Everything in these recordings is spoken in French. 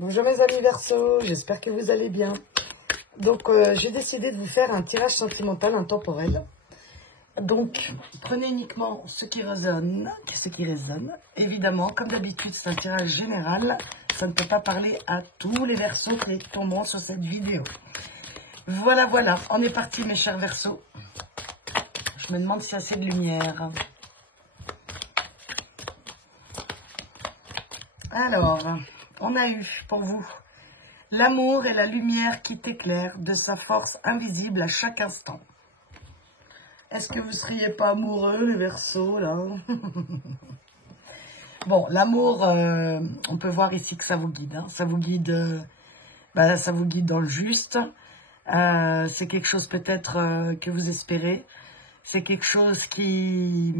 Bonjour mes amis Verseau, j'espère que vous allez bien. Donc j'ai décidé de vous faire un tirage sentimental intemporel. Donc prenez uniquement ce qui résonne, Évidemment, comme d'habitude, c'est un tirage général. Ça ne peut pas parler à tous les Verseaux qui tomberont sur cette vidéo. Voilà, on est parti mes chers Verseaux. Je me demande s'il y a assez de lumière. Alors, on a eu pour vous l'amour et la lumière qui t'éclairent de sa force invisible à chaque instant. Est-ce que vous ne seriez pas amoureux, les Verseaux, là? Bon, l'amour, on peut voir ici que ça vous guide. Hein. Ça vous guide, ça vous guide dans le juste. C'est quelque chose peut-être que vous espérez. C'est quelque chose qui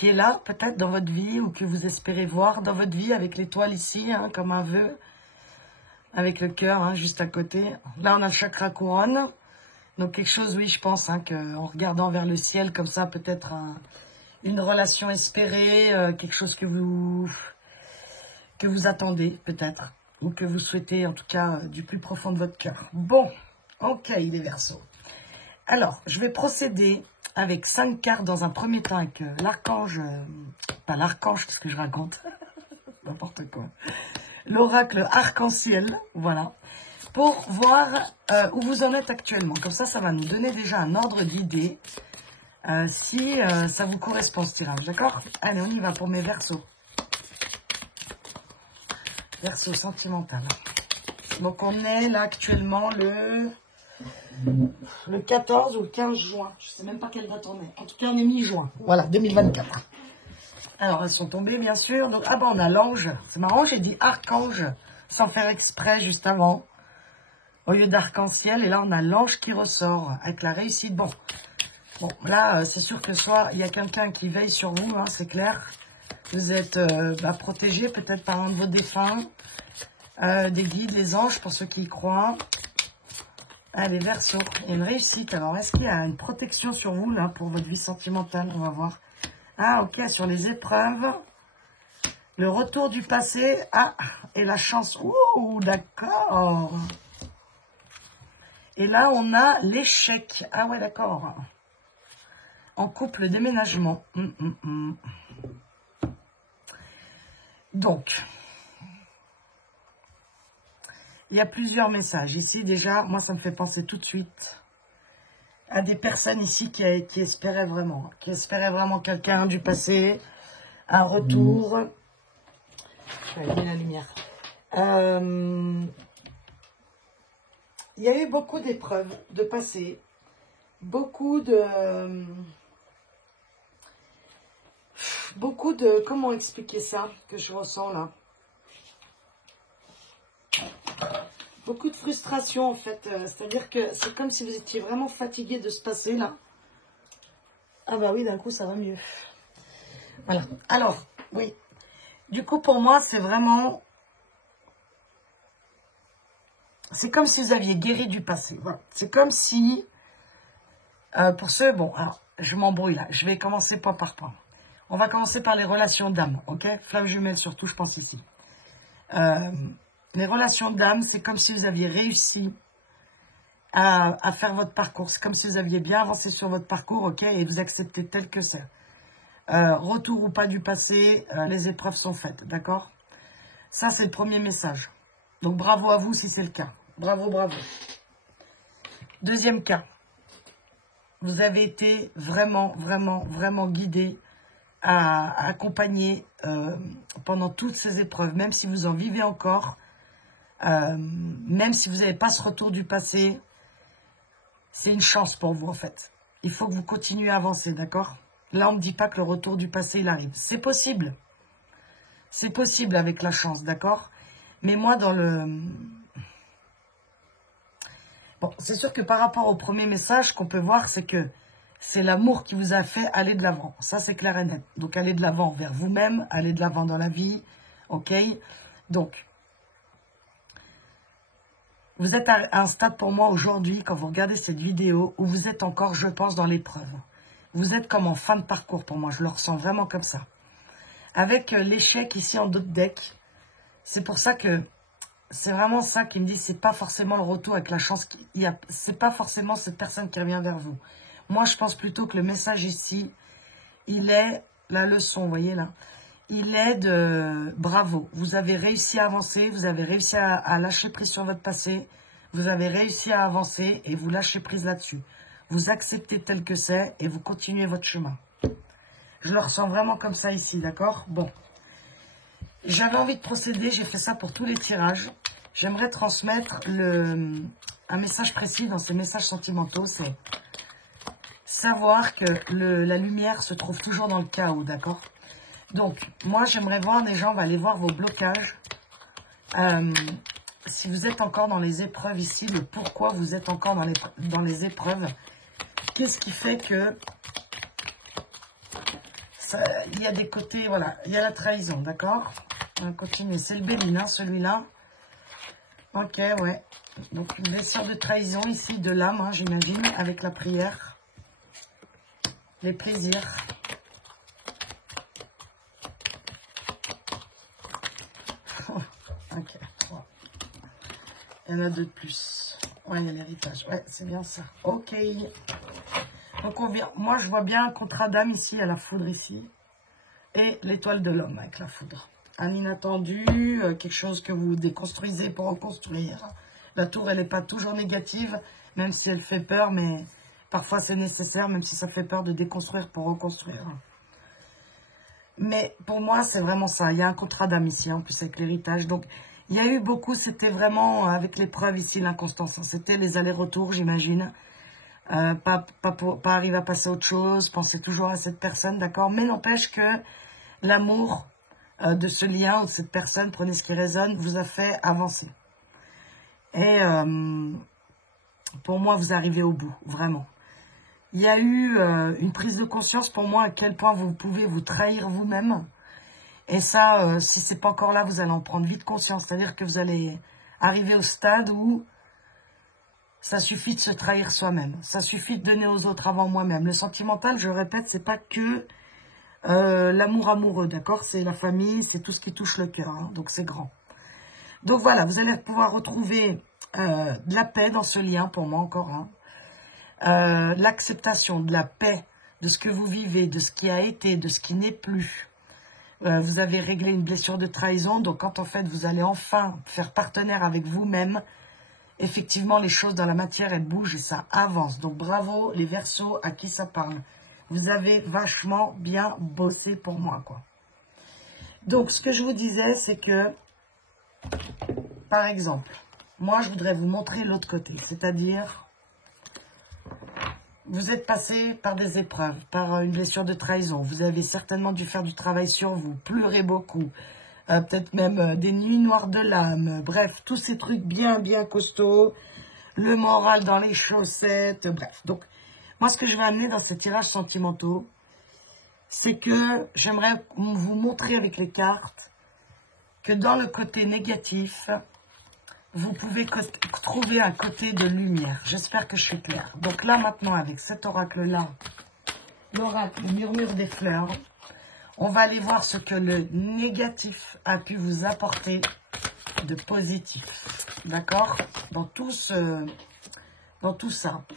est là, peut-être, dans votre vie, ou que vous espérez voir dans votre vie, avec l'étoile ici, hein, comme un vœu, avec le cœur, hein, juste à côté. Là, on a le chakra couronne. Donc, quelque chose, oui, je pense, hein, qu'en regardant vers le ciel, comme ça, peut-être une relation espérée, quelque chose que vous attendez, peut-être, ou que vous souhaitez, en tout cas, du plus profond de votre cœur. Bon, ok, les Verseaux. Alors, je vais procéder avec 5 cartes dans un premier temps avec l'archange, pas l'archange, qu'est-ce que je raconte, n'importe quoi, l'oracle arc-en-ciel, voilà, pour voir où vous en êtes actuellement. Comme ça va nous donner déjà un ordre d'idée si ça vous correspond ce tirage, d'accord? Allez, on y va pour mes Verseaux. Verseau sentimental. Donc, on est là actuellement le 14 ou le 15 juin. Je ne sais même pas quelle date on est. En tout cas, on est mi-juin. Voilà, 2024. Alors, elles sont tombées, bien sûr. Donc, on a l'ange. C'est marrant, j'ai dit archange sans faire exprès juste avant. Au lieu d'arc-en-ciel. Et là, on a l'ange qui ressort avec la réussite. Bon, là, c'est sûr que soit il y a quelqu'un qui veille sur vous, hein, c'est clair. Vous êtes protégé peut-être par un de vos défunts, des guides, des anges, pour ceux qui y croient. Allez, Verseau, il y a une réussite. Alors, est-ce qu'il y a une protection sur vous, là, pour votre vie sentimentale? On va voir. Ah, ok, sur les épreuves. Le retour du passé. Ah, et la chance. Ouh, d'accord. Et là, on a l'échec. Ah ouais, d'accord. En couple, déménagement. Donc, il y a plusieurs messages. Ici, déjà, moi, ça me fait penser tout de suite à des personnes ici qui espéraient vraiment. Qui espéraient vraiment quelqu'un du passé. Un retour. Je vais allumer la lumière. Il y a eu beaucoup d'épreuves de passé. Beaucoup de... Comment expliquer ça que je ressens là? Beaucoup de frustration en fait, c'est-à-dire que c'est comme si vous étiez vraiment fatigué de ce passé là. Ah bah oui, d'un coup ça va mieux. Voilà, alors, oui. Du coup pour moi c'est vraiment... C'est comme si vous aviez guéri du passé. Voilà. C'est comme si... pour ceux, bon, alors je m'embrouille là, je vais commencer point par point. On va commencer par les relations d'âme, ok? Flamme jumelle surtout, je pense ici. Les relations d'âme, c'est comme si vous aviez réussi à faire votre parcours. C'est comme si vous aviez bien avancé sur votre parcours, ok? Et vous acceptez tel que c'est. Retour ou pas du passé, les épreuves sont faites, d'accord? Ça, c'est le premier message. Donc, bravo à vous si c'est le cas. Bravo, bravo. Deuxième cas. Vous avez été vraiment, vraiment, vraiment guidé à accompagner pendant toutes ces épreuves, même si vous en vivez encore, même si vous n'avez pas ce retour du passé, c'est une chance pour vous en fait. Il faut que vous continuez à avancer, d'accord? Là, on ne dit pas que le retour du passé, il arrive. C'est possible. C'est possible avec la chance, d'accord? Mais moi, dans le... Bon, c'est sûr que par rapport au premier message qu'on peut voir, c'est que c'est l'amour qui vous a fait aller de l'avant. Ça, c'est clair et net. Donc, aller de l'avant vers vous-même, aller de l'avant dans la vie. OK? Donc, vous êtes à un stade pour moi aujourd'hui, quand vous regardez cette vidéo, où vous êtes encore, je pense, dans l'épreuve. Vous êtes comme en fin de parcours pour moi. Je le ressens vraiment comme ça. Avec l'échec ici en dos de deck, c'est pour ça que c'est vraiment ça qui me dit, c'est pas forcément le retour avec la chance. C'est pas forcément cette personne qui revient vers vous. Moi, je pense plutôt que le message ici, il est la leçon, vous voyez là. Il est de bravo. Vous avez réussi à avancer, vous avez réussi à lâcher prise sur votre passé, vous avez réussi à avancer et vous lâchez prise là-dessus. Vous acceptez tel que c'est et vous continuez votre chemin. Je le ressens vraiment comme ça ici, d'accord? Bon. J'avais envie de procéder, j'ai fait ça pour tous les tirages. J'aimerais transmettre un message précis dans ces messages sentimentaux, c'est savoir que la lumière se trouve toujours dans le chaos, d'accord? Donc, moi, j'aimerais voir, déjà, on va aller voir vos blocages. Si vous êtes encore dans les épreuves ici, le pourquoi vous êtes encore dans les épreuves. Qu'est-ce qui fait que... il y a des côtés, voilà, il y a la trahison, d'accord? On va continuer, c'est le Béline, hein, celui-là. Ok, ouais. Donc, une blessure de trahison ici, de l'âme, hein, j'imagine, avec la prière. Les plaisirs. Ok, ouais. Il y en a deux de plus. Ouais, il y a l'héritage. Ouais, c'est bien ça. Ok. Donc, moi, je vois bien un contrat d'âme ici, à la foudre ici. Et l'étoile de l'homme avec la foudre. Un inattendu, quelque chose que vous déconstruisez pour reconstruire. La tour, elle n'est pas toujours négative, même si elle fait peur, mais parfois c'est nécessaire, même si ça fait peur de déconstruire pour reconstruire. Mais pour moi, c'est vraiment ça. Il y a un contrat d'âme ici, en plus avec l'héritage. Donc, il y a eu beaucoup, c'était vraiment avec l'épreuve ici, l'inconstance. C'était les allers-retours, j'imagine. Pas arriver à passer à autre chose, penser toujours à cette personne, d'accord? Mais n'empêche que l'amour de ce lien ou de cette personne, prenez ce qui résonne, vous a fait avancer. Et pour moi, vous arrivez au bout, vraiment. Il y a eu une prise de conscience pour moi à quel point vous pouvez vous trahir vous-même. Et ça, si c'est pas encore là, vous allez en prendre vite conscience. C'est-à-dire que vous allez arriver au stade où ça suffit de se trahir soi-même. Ça suffit de donner aux autres avant moi-même. Le sentimental, je le répète, c'est pas que l'amour amoureux, d'accord? C'est la famille, c'est tout ce qui touche le cœur. Hein, donc c'est grand. Donc voilà, vous allez pouvoir retrouver de la paix dans ce lien, pour moi encore. Hein. L'acceptation de la paix, de ce que vous vivez, de ce qui a été, de ce qui n'est plus. Vous avez réglé une blessure de trahison, donc quand en fait vous allez enfin faire partenaire avec vous-même, effectivement les choses dans la matière elles bougent et ça avance. Donc bravo les Verseaux à qui ça parle. Vous avez vachement bien bossé pour moi, quoi. Donc ce que je vous disais, c'est que, par exemple, moi je voudrais vous montrer l'autre côté, c'est-à-dire... Vous êtes passé par des épreuves, par une blessure de trahison. Vous avez certainement dû faire du travail sur vous, pleurer beaucoup. Peut-être même des nuits noires de l'âme. Bref, tous ces trucs bien, bien costauds. Le moral dans les chaussettes. Bref, donc, moi, ce que je vais amener dans ces tirages sentimentaux, c'est que j'aimerais vous montrer avec les cartes que dans le côté négatif... vous pouvez trouver un côté de lumière. J'espère que je suis claire. Donc là, maintenant, avec cet oracle-là, l'oracle, le murmure des fleurs, on va aller voir ce que le négatif a pu vous apporter de positif. D'accord? Dans tout ça.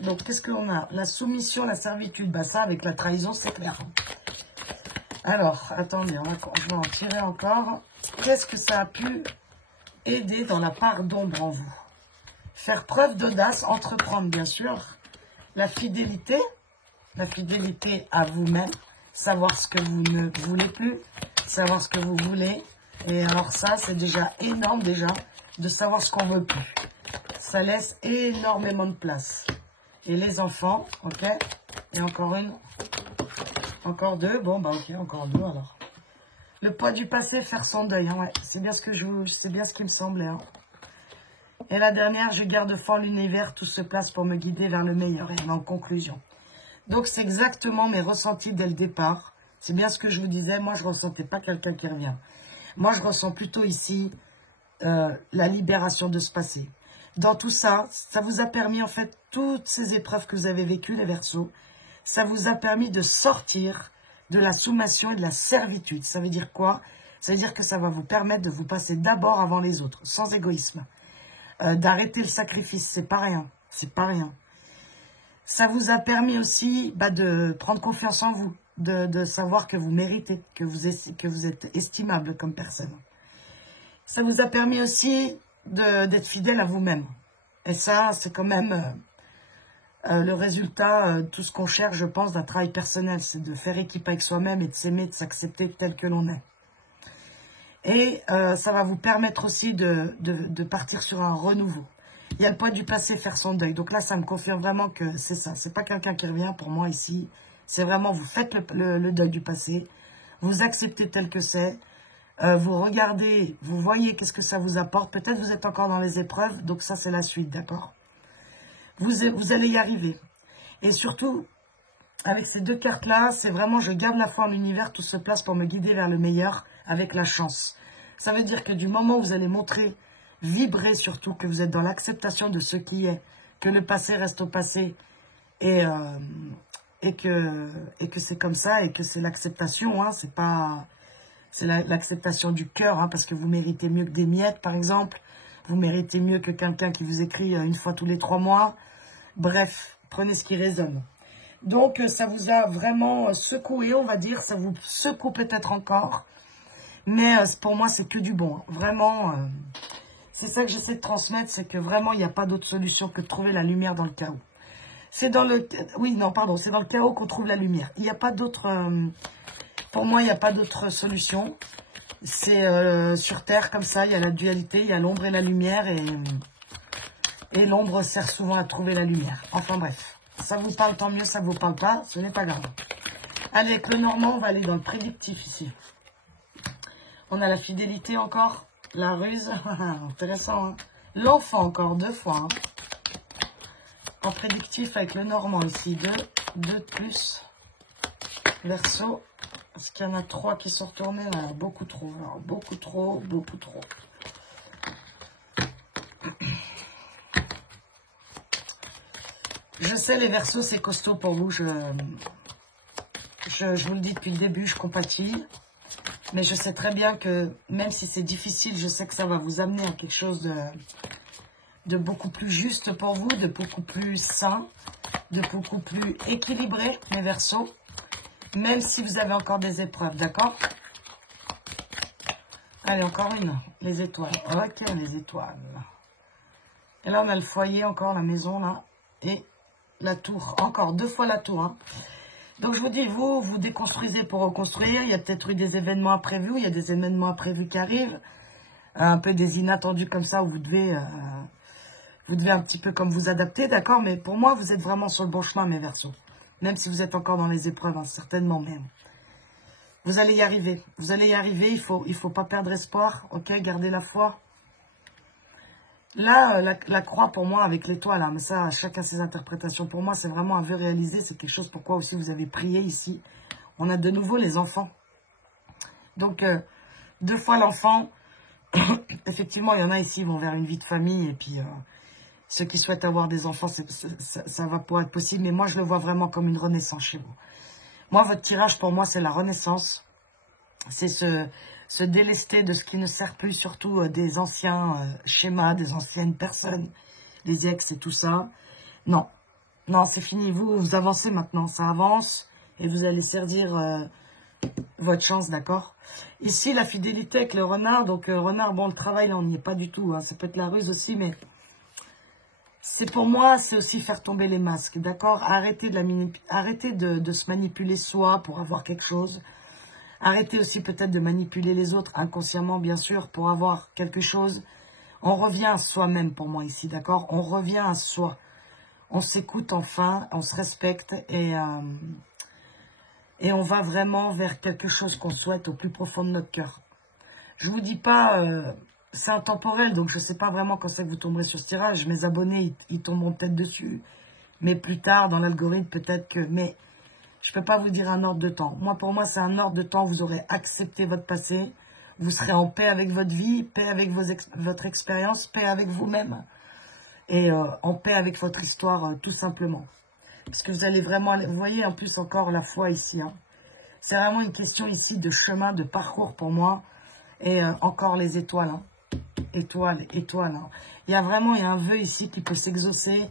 Donc, qu'est-ce qu'on a? La soumission, la servitude. Bah, ça, avec la trahison, c'est clair. Alors, attendez, je vais en tirer encore. Qu'est-ce que ça a pu... aider dans la part d'ombre en vous. Faire preuve d'audace, entreprendre bien sûr. La fidélité à vous-même. Savoir ce que vous ne voulez plus. Savoir ce que vous voulez. Et alors ça, c'est déjà énorme déjà de savoir ce qu'on veut plus. Ça laisse énormément de place. Et les enfants, ok. Et encore une. Encore deux. Bon, bah ok, encore deux alors. Le poids du passé, faire son deuil. Hein, ouais. C'est bien ce que c'est bien ce qui me semblait. Hein. Et la dernière, je garde fort l'univers, tout se place pour me guider vers le meilleur. Et en conclusion. Donc c'est exactement mes ressentis dès le départ. C'est bien ce que je vous disais. Moi, je ne ressentais pas quelqu'un qui revient. Moi, je ressens plutôt ici la libération de ce passé. Dans tout ça, ça vous a permis en fait toutes ces épreuves que vous avez vécues, les Verseaux. Ça vous a permis de sortir de la soumission et de la servitude. Ça veut dire quoi? Ça veut dire que ça va vous permettre de vous passer d'abord avant les autres, sans égoïsme. D'arrêter le sacrifice, c'est pas rien. C'est pas rien. Ça vous a permis aussi de prendre confiance en vous, de savoir que vous méritez, que vous êtes estimable comme personne. Ça vous a permis aussi d'être fidèle à vous-même. Et ça, c'est quand même le résultat, tout ce qu'on cherche, je pense, d'un travail personnel. C'est de faire équipe avec soi-même et de s'aimer, de s'accepter tel que l'on est. Et ça va vous permettre aussi de partir sur un renouveau. Il y a le poids du passé, faire son deuil. Donc là, ça me confirme vraiment que c'est ça. C'est pas quelqu'un qui revient pour moi ici. C'est vraiment, vous faites le deuil du passé. Vous acceptez tel que c'est. Vous regardez, vous voyez qu'est-ce que ça vous apporte. Peut-être vous êtes encore dans les épreuves. Donc ça, c'est la suite, d'accord? Vous allez y arriver. Et surtout, avec ces deux cartes-là, c'est vraiment, je garde la foi en l'univers. Tout se place pour me guider vers le meilleur avec la chance. Ça veut dire que du moment où vous allez montrer, vibrer surtout, que vous êtes dans l'acceptation de ce qui est, que le passé reste au passé et que c'est comme ça et que c'est l'acceptation, hein, c'est pas... C'est l'acceptation du cœur, hein, parce que vous méritez mieux que des miettes, par exemple. Vous méritez mieux que quelqu'un qui vous écrit une fois tous les 3 mois. Bref, prenez ce qui résonne. Donc, ça vous a vraiment secoué, on va dire. Ça vous secoue peut-être encore. Mais pour moi, c'est que du bon. Hein. Vraiment, c'est ça que j'essaie de transmettre, c'est que vraiment, il n'y a pas d'autre solution que de trouver la lumière dans le chaos. C'est dans le... Oui, non, pardon, c'est dans le chaos qu'on trouve la lumière. Il n'y a pas d'autre... Pour moi, il n'y a pas d'autre solution. C'est sur Terre, comme ça, il y a la dualité, il y a l'ombre et la lumière. Et l'ombre sert souvent à trouver la lumière. Enfin bref, ça vous parle, tant mieux, ça ne vous parle pas, ce n'est pas grave. Allez, avec le normand, on va aller dans le prédictif ici. On a la fidélité encore, la ruse, intéressant. Hein, l'enfant encore, 2 fois. Hein. En prédictif avec le normand ici, 2 de plus. Verseau. Parce qu'il y en a 3 qui sont retournés, là, beaucoup trop. Alors, beaucoup trop, beaucoup trop. Je sais, les Verseaux, c'est costaud pour vous. Je vous le dis depuis le début, je compatis. Mais je sais très bien que, même si c'est difficile, je sais que ça va vous amener à quelque chose de beaucoup plus juste pour vous, de beaucoup plus sain, de beaucoup plus équilibré, mes Verseaux. Même si vous avez encore des épreuves, d'accord? Allez, encore une. Les étoiles. Ok, les étoiles. Et là, on a le foyer, encore la maison, là. Et la tour. Encore 2 fois la tour. Hein. Donc, je vous dis, vous déconstruisez pour reconstruire. Il y a peut-être eu des événements imprévus. Il y a des événements imprévus qui arrivent. Un peu des inattendus comme ça, où vous devez un petit peu comme vous adapter, d'accord? Mais pour moi, vous êtes vraiment sur le bon chemin, mes Verseaux. Même si vous êtes encore dans les épreuves, hein, certainement même. Vous allez y arriver. Vous allez y arriver. Il faut pas perdre espoir. Ok, gardez la foi. Là, la croix pour moi avec l'étoile, hein, mais ça, chacun ses interprétations. Pour moi, c'est vraiment un vœu réalisé. C'est quelque chose pourquoi aussi vous avez prié ici. On a de nouveau les enfants. Donc, 2 fois l'enfant. Effectivement, il y en a ici qui vont vers une vie de famille. Et puis, ceux qui souhaitent avoir des enfants, ça va pouvoir être possible. Mais moi, je le vois vraiment comme une renaissance chez vous. Moi, votre tirage, pour moi, c'est la renaissance. C'est se délester de ce qui ne sert plus, surtout des anciens schémas, des anciennes personnes, les ex et tout ça. Non, non, c'est fini. Vous avancez maintenant. Ça avance et vous allez saisir votre chance, d'accord? Ici, la fidélité avec le renard. Donc, renard, bon, le travail, là, on n'y est pas du tout. Hein. Ça peut être la ruse aussi, mais... C'est pour moi, c'est aussi faire tomber les masques, d'accord? Arrêtez de se manipuler soi pour avoir quelque chose. Arrêtez aussi peut-être de manipuler les autres, inconsciemment bien sûr, pour avoir quelque chose. On revient à soi-même pour moi ici, d'accord? On revient à soi. On s'écoute enfin, on se respecte et on va vraiment vers quelque chose qu'on souhaite au plus profond de notre cœur. Je vous dis pas... c'est intemporel, donc je ne sais pas vraiment quand c'est que vous tomberez sur ce tirage. Mes abonnés, ils tomberont peut-être dessus. Mais plus tard, dans l'algorithme, peut-être que... Mais je ne peux pas vous dire un ordre de temps. Moi, pour moi, c'est un ordre de temps. Vous aurez accepté votre passé. Vous serez en paix avec votre vie, paix avec votre expérience, paix avec vous-même. Et en paix avec votre histoire, tout simplement. Parce que vous allez vraiment... Vous voyez, en plus, encore la foi ici. Hein. C'est vraiment une question ici de chemin, de parcours pour moi. Et encore les étoiles. Hein. Étoiles, étoiles. Hein. Il y a un vœu ici qui peut s'exaucer.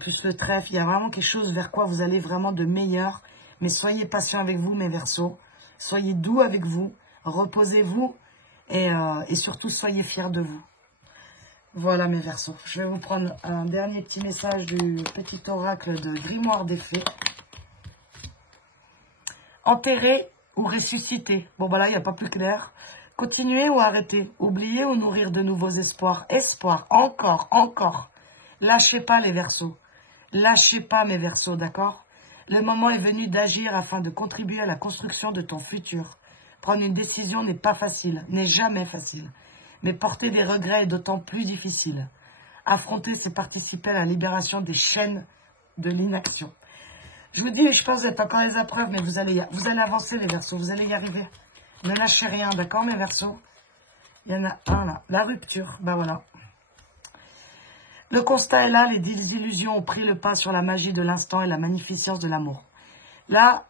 Plus le trèfle. Il y a vraiment quelque chose vers quoi vous allez vraiment de meilleur. Mais soyez patient avec vous, mes Verseaux. Soyez doux avec vous. Reposez-vous. Et surtout, soyez fiers de vous. Voilà, mes Verseaux. Je vais vous prendre un dernier petit message du petit oracle de Grimoire des Fées. Enterrer ou ressusciter. Bon, bah là, il n'y a pas plus clair. Continuer ou arrêter. Oublier ou nourrir de nouveaux espoirs. Espoir. Encore, encore. Lâchez pas les Verseaux. Lâchez pas mes Verseaux, d'accord? Le moment est venu d'agir afin de contribuer à la construction de ton futur. Prendre une décision n'est pas facile, n'est jamais facile. Mais porter des regrets est d'autant plus difficile. Affronter, c'est participer à la libération des chaînes de l'inaction. Je vous dis, je pense que vous êtes encore les épreuves, mais vous allez avancer les Verseaux, vous allez y arriver. Ne lâchez rien, d'accord mes Verseaux? Il y en a un là, la rupture, ben voilà. Le constat est là, les illusions ont pris le pas sur la magie de l'instant et la magnificence de l'amour. Là,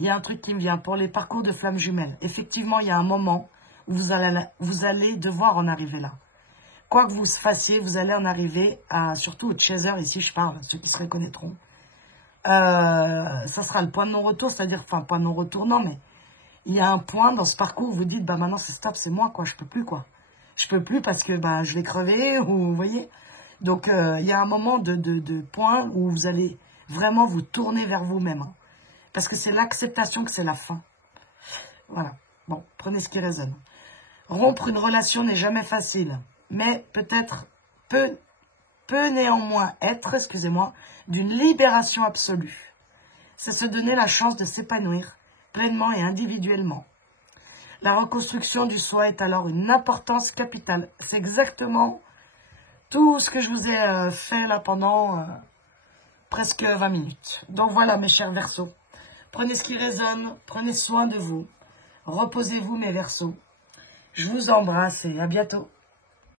il y a un truc qui me vient pour les parcours de flammes jumelles. Effectivement, il y a un moment où vous allez devoir en arriver là. Quoi que vous fassiez, vous allez en arriver à, surtout au chaser, ici je parle, ceux qui se reconnaîtront. Ça sera le point de non-retour, c'est-à-dire, enfin, point de non-retour, non, mais il y a un point dans ce parcours où vous dites, bah maintenant c'est stop, c'est moi, quoi, je peux plus, quoi. Je peux plus parce que bah, je vais crever, ou vous voyez. Donc, il y a un moment de point où vous allez vraiment vous tourner vers vous-même. Hein, parce que c'est l'acceptation que c'est la fin. Voilà. Bon, prenez ce qui résonne. Rompre une relation n'est jamais facile, mais peut-être peut néanmoins être, excusez-moi, d'une libération absolue. C'est se donner la chance de s'épanouir pleinement et individuellement. La reconstruction du soi est alors une importance capitale. C'est exactement tout ce que je vous ai fait là pendant presque 20 minutes. Donc voilà mes chers Verseaux. Prenez ce qui résonne, prenez soin de vous. Reposez-vous mes Verseaux. Je vous embrasse et à bientôt.